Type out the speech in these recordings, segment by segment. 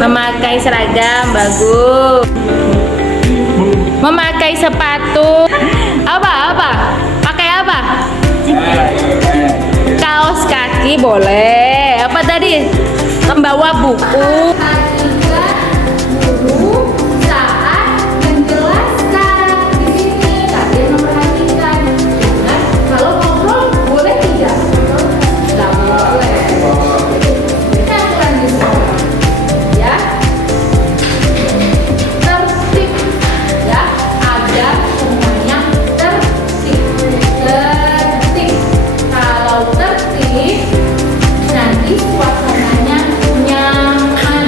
Memakai seragam bagus. Memakai sepatu. Apa? Pakai apa? Kaos kaki boleh. Apa tadi? Membawa buku. Guru saat menjelaskan di sini kalian memperhatikan. Kalau ngobrol boleh tidak? Tidak boleh. Kita lanjut ya. Tertib ya, ada semuanya tertib. Tertib. Kalau tertib nanti suasananya nyaman.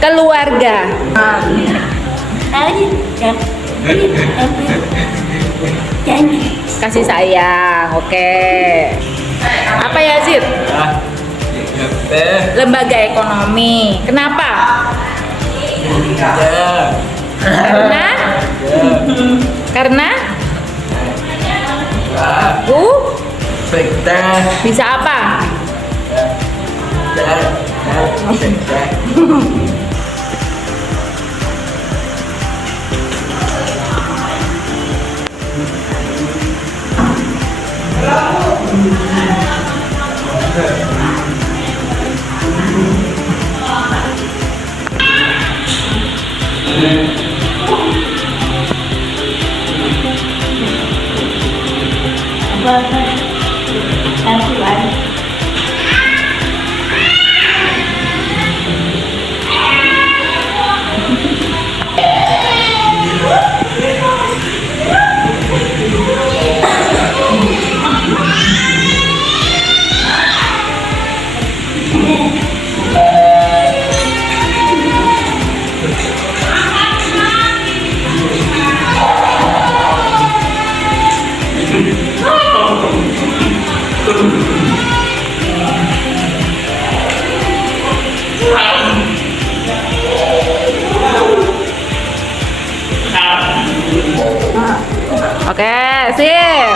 Keluarga. Kasih sayang. Oke. Apa ya, Zid? Lembaga ekonomi. Kenapa? Karena karena bisa apa? Oke, sip.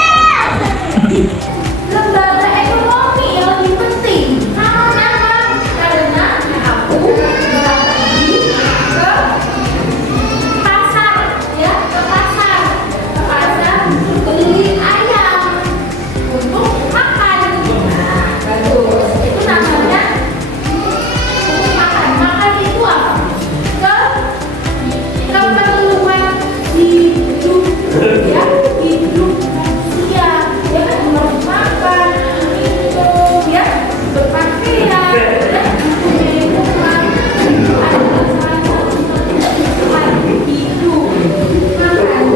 Lembaga ekonomi yang lebih penting. Kenapa? Karena aku pergi ke pasar, ya, ke pasar beli ayam untuk makan. Nah, bagus. Itu namanya untuk makan. Makan itu apa? Keperluan hidup, ya. Hidup manusia, ya kan, harus makan, minum, ya, berpakaian, ya, minuman, adalah salah satu kebutuhan hidup, makan,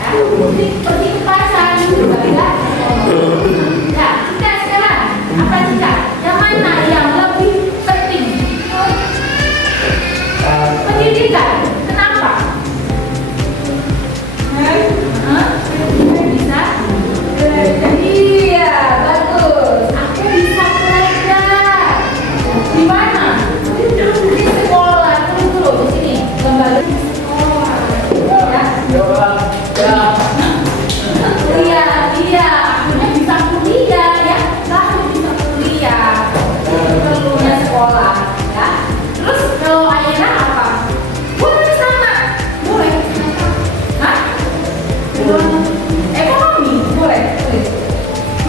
ya, pergi ke pasar juga ya. Nah, kita sekarang apa kita? Yang mana yang lebih penting? Pendidikan. Kenapa? Bisa? Iya, bagus. Aku bisa belajar. Di mana? Di sekolah. Tunggu di sini. Lembaga di sekolah. Ya. Iya. Aku bisa kuliah, ya. Aku bisa kuliah. Perlunya sekolah, ya. Terus kalau Ayana apa? Boleh sama. Boleh. Hah? Ekonomi, boleh.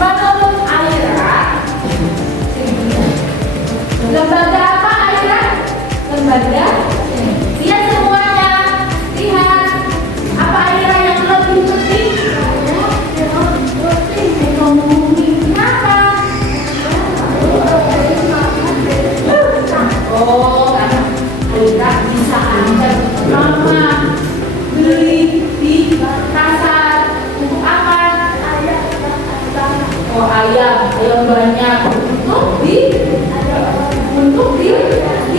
Menurut Aira, lembaga apa Aira? Lembaga. Lihat semuanya, lihat apa Aira yang lebih penting? Ekonomi. Kenapa? Oh, karena Aira bisa antar mama beli di pasar untuk apa? Oh, ayam banyak untuk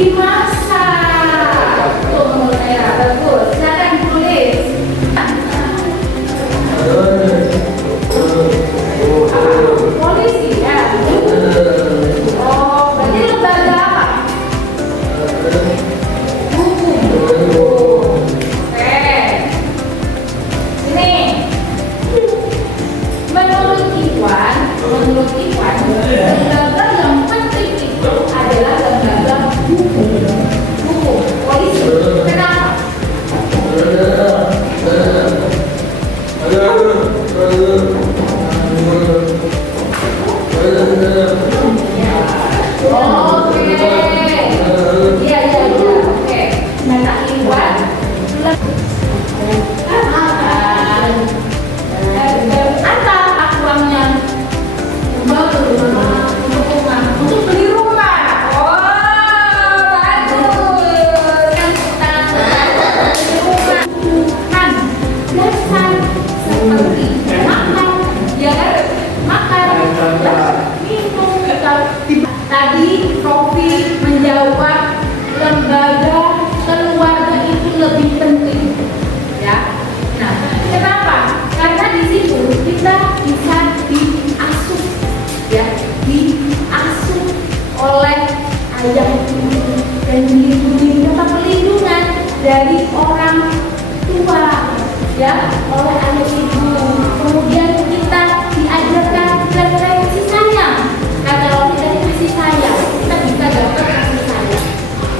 dimasak. Tuh, menurut saya bagus. Silakan tulis. Polisi ya. Oh, berarti lembaga apa? Hukum. Oke. Sini. Menurut Iwan, lembaga yang penting itu adalah lembaga hukum. Polisi. Kenapa? Oke. Iya. Oke. Kata Iwan. Apa uangnya? Untuk beli rumah. Oh, bagus. Kan kita beli rumah. Kan dasar seperti makan, ya kan? Makan, ya, minum, oleh ayah ibu. Kemudian kita diajarkan nilai-nilai kasih sayang. Nah, kalau kita dikasih sayang, kita bisa dapat kasih sayang.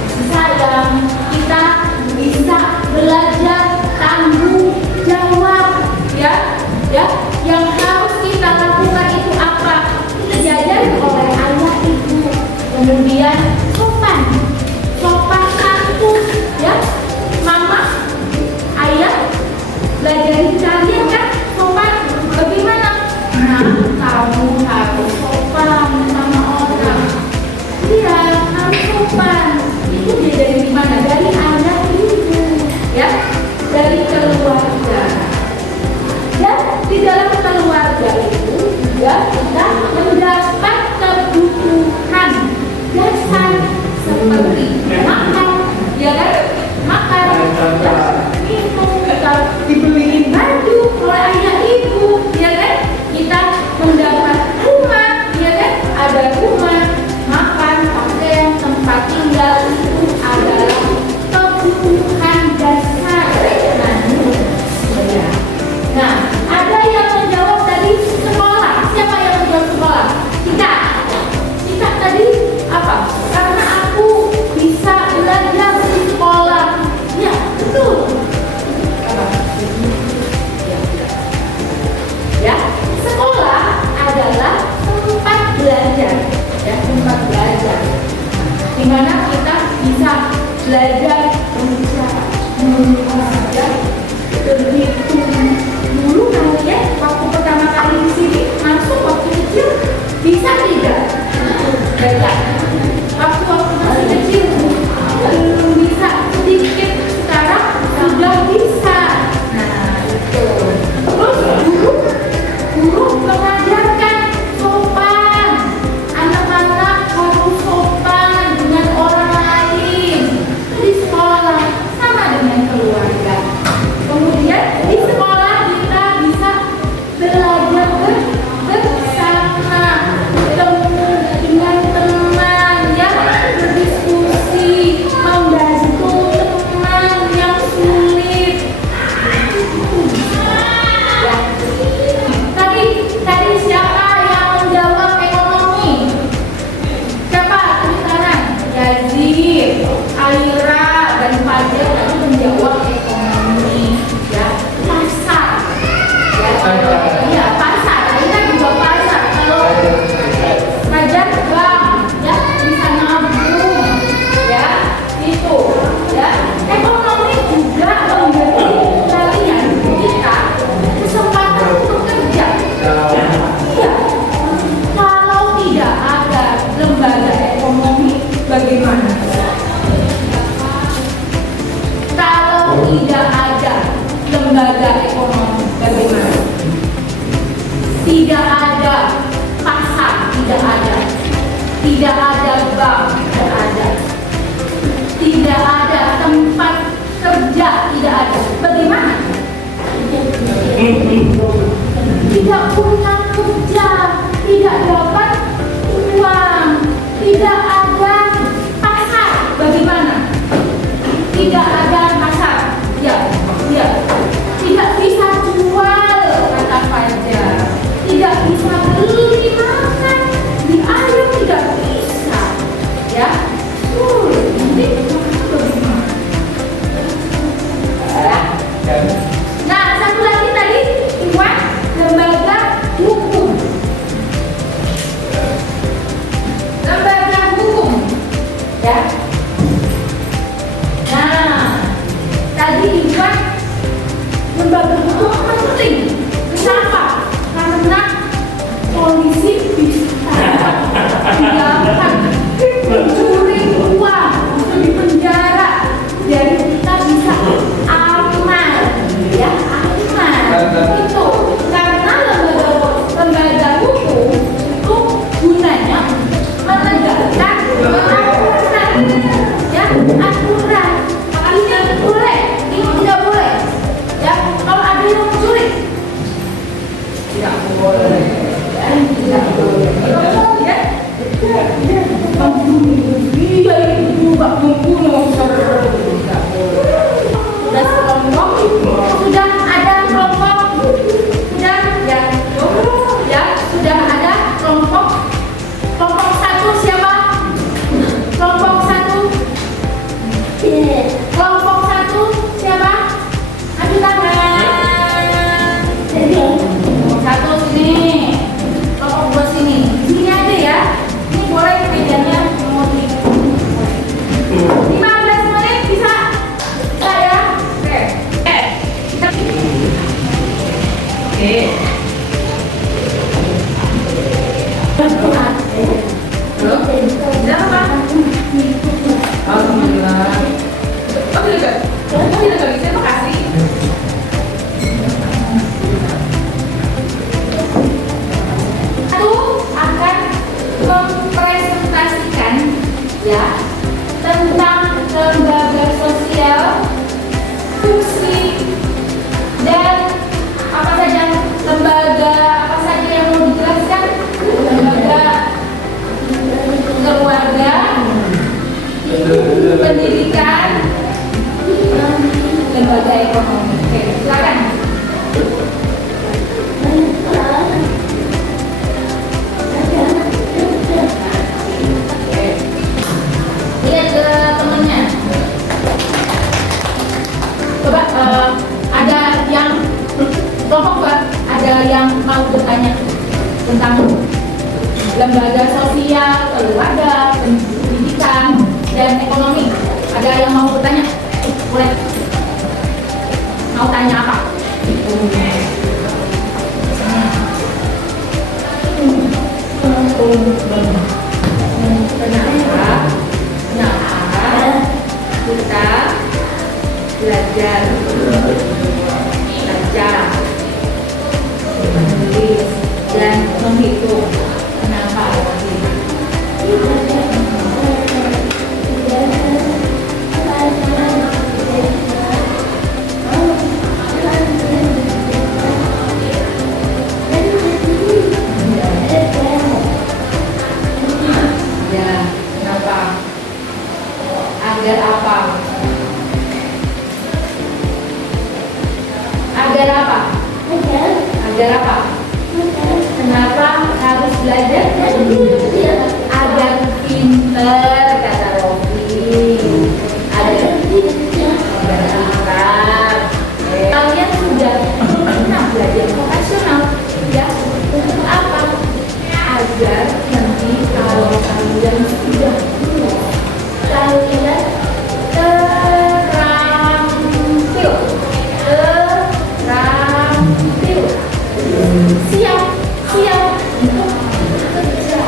Kasih sayang, kita bisa belajar tanggung jawab, ya. Yang harus kita lakukan itu apa? Kita diajarkan oleh ayah ibu. Kemudian sopan santun, ya. Mama, ayah belajarin kalian kan sopan bagaimana? Nah, kamu harus sopan sama orang. Iya, harus sopan. Itu dia dari mana? Dari ayah ibu, ya, dari keluarga. Dan di dalam keluarga itu juga kita mendapat kebutuhan dasar seperti makan, ya kan? Makan, ya, minum, kita dibeliin baju oleh ayah ibu, ya kan? Kita mendapat rumah, ya kan? Ada rumah, makan, pakaian, tempat tinggal itu adalah kebutuhan dasar manusia. Nah, ada yang menjawab tadi sekolah. Siapa yang menjawab sekolah? Kita tadi apa? Karena aku bisa belajar di sekolah. Ya, betul. Ya, sekolah adalah tempat belajar, ya, tempat belajar. Di mana kita bisa belajar berbicara, ya, berhitung. Dulu kalian waktu pertama kali di sini masuk waktu kecil bisa tidak? Belajar. Waktu masih kecil belum bisa, sedikit, sekarang sudah bisa. Nah, itu. Terus guru mengajarkan sopan. Anak-anak harus sopan dengan orang lain. Di sekolah sama dengan keluarga. Kemudian di sekolah kita bisa belajar bersama, bertemu dengan teman, ya, berdiskusi, membantu teman yang sulit. Ya. Tadi siapa yang menjawab ekonomi? Siapa? Tulis tangan. Yazid, Aira, dan Fajar tadi menjawab ekonomi, ya. Pasar, ya. Iya, pasar. Kita juga pasar. Kalau Fajar bank, ya, bisa nabung, ya, itu, ya. Ekonomi juga memberi kalian kita kesempatan untuk kerja. Iya. Kalau tidak ada lembaga ekonomi, bagaimana? Kalau tidak ada lembaga ekonomi, bagaimana? Tidak ada pasar, tidak ada. Tidak ada bank, tidak ada. Tidak ada tempat kerja, tidak ada. Bagaimana? Tidak punya kerja, tidak dapat uang, tidak ada pasar. Bagaimana? Tidak ada pasar, ya. Tidak bisa jual, kata Fajar. Tidak bisa beli makan di ayam, tidak bisa, ya. Nanti bagaimana? Nah, satu lagi tadi, Iwan, lembaga hukum. Lembaga hukum, ya. Nah, tadi Iwan, lembaga hukum penting. Kenapa? Karena polisi bisa dapat mencuri uang, bisa di penjara. Jadi kita bisa aman, ya, aman. Itu karena lembaga hukum itu gunanya menegakkan aturan, ya, aturan. Ini boleh, ini tidak boleh, ya. Kalau ada yang mencuri, tidak boleh, ya, tidak boleh. Ya, iya itu nggak membunuh, tidak boleh. Sudah ada kelompok Kenapa? Kenapa kita belajar baca, menulis, dan menghitung? Kenapa? Ya, kenapa? Agar apa? Agar apa? Agar apa? Kenapa harus belajar? Agar pinter, kata Rofi. Agar pintar. Kalian sudah pernah belajar vokasional, ya? Untuk apa? Agar nanti kalau kalian sudah lulus, kalian terampil, siap untuk kerja.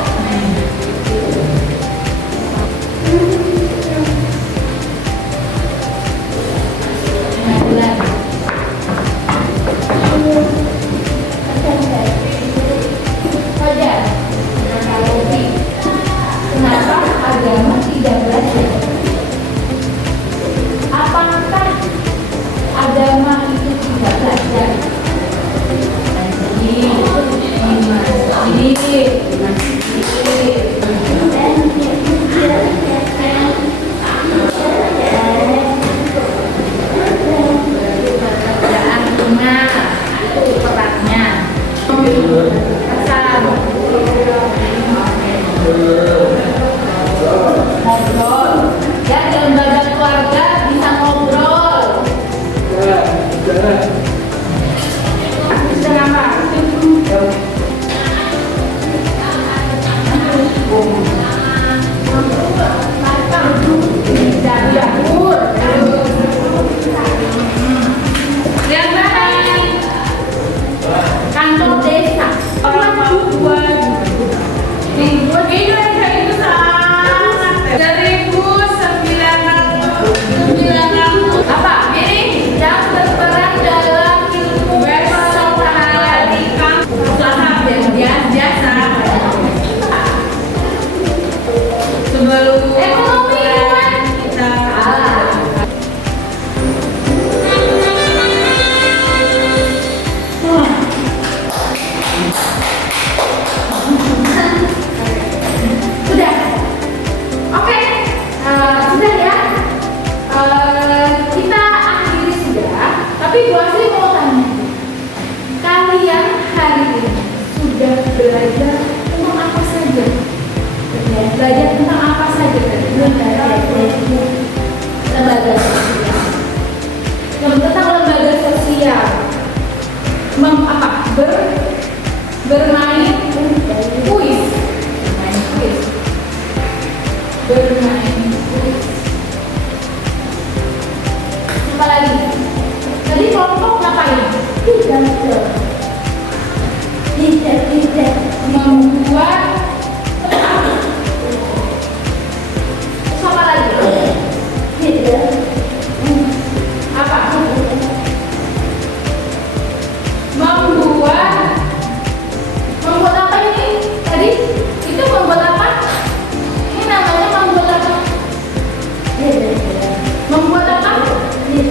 Wajar. Kalau kenapa agama tidak belajar? Apakah agama itu tidak belajar? Pekerjaan rumah itu perannya. Ngobrol. Ya, di lembaga keluarga bisa ngobrol. Bisa apa? Dapur. Yang lain. Kantor desa. Indonesia itu sangat 1900 apa? Ini yang berperan dalam ilmu pengetahuan usaha biasa sebelum ekonomi kita. Sudah, oke, sudah ya. Kita akhiri sudah. Tapi Bu Asri mau tanya, kalian hari ini sudah belajar tentang apa saja? Belajar tentang apa saja? Lembaga sosial. Tentang lembaga sosial. Bermain kuis. Bermain kuis. Apa lagi? Tadi kelompok ngapain? Tidak. Membuat apa lagi? Apa? Membuat apa ini? Tadi itu membuat apa? Ini namanya membuat apa? Membuat apa? Klik.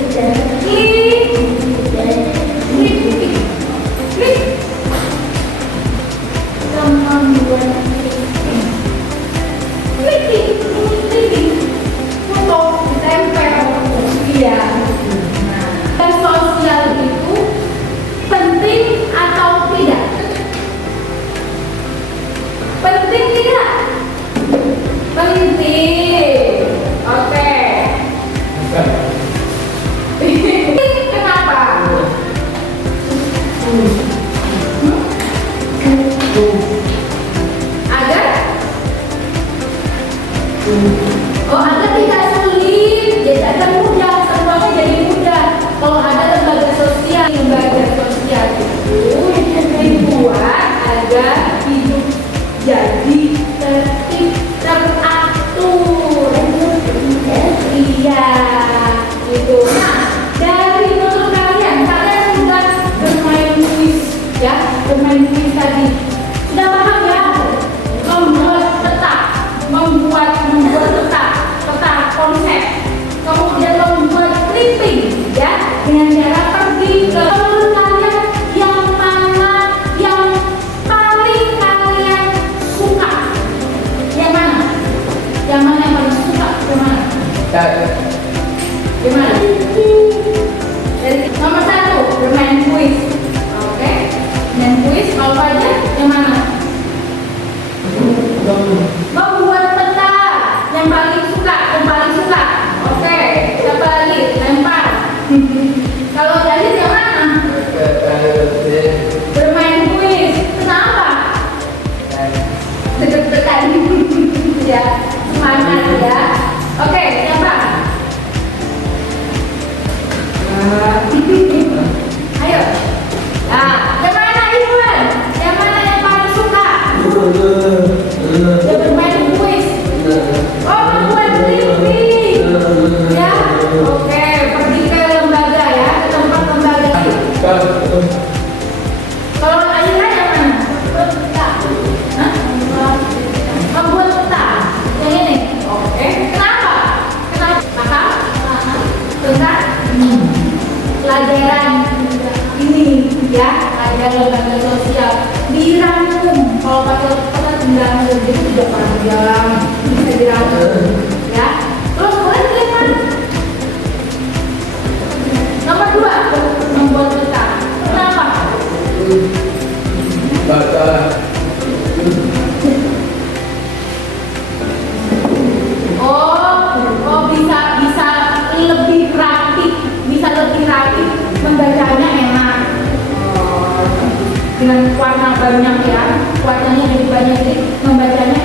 Foto ditempel. Iya. Nah, sosial itu penting atau tidak? Penting tidak? Penting. Oke. Kenapa? Agar tidak sulit, jadi agar mudah, semuanya jadi mudah. Kalau ada lembaga sosial itu dibuat agar hidup jadi dengan cara pergi ke menurut kalian yang mana yang paling kalian suka? Yang mana? Yang mana yang paling suka? Yang mana? Yang mana? Dari nomor 1 bermain kuis. Oke, main kuis. Kalau aja yang mana? Membuat peta. Yang paling suka, Oke, siapa lagi? Lempar. Kalau Jalil yang mana? Bermain kuis. Kenapa? Deg-degan. Ya, semangat ya. Oke, siapa? Ayo. Nah, yang mana Iwan? Yang mana yang paling suka? Dia bermain kuis. Oh, membuat TV. Ya, oke. Pergi ke lembaga ya, ke tempat lembaga. Kalau Aina yang mana? Membuat peta. Hah? Membuat peta. Yang ini. Oke. Kenapa? Paham? Tentang pelajaran ini ya, ada lembaga sosial dirangkum. Kalau pakai kata dirangkum itu tidak panjang, bisa dirangkum ya. Terus kemudian gimana? Nomor 2, membuat peta. Kenapa? Oh bisa lebih rapi, membacanya enak. Dengan warna banyak ya, warnanya jadi banyak, jadi membacanya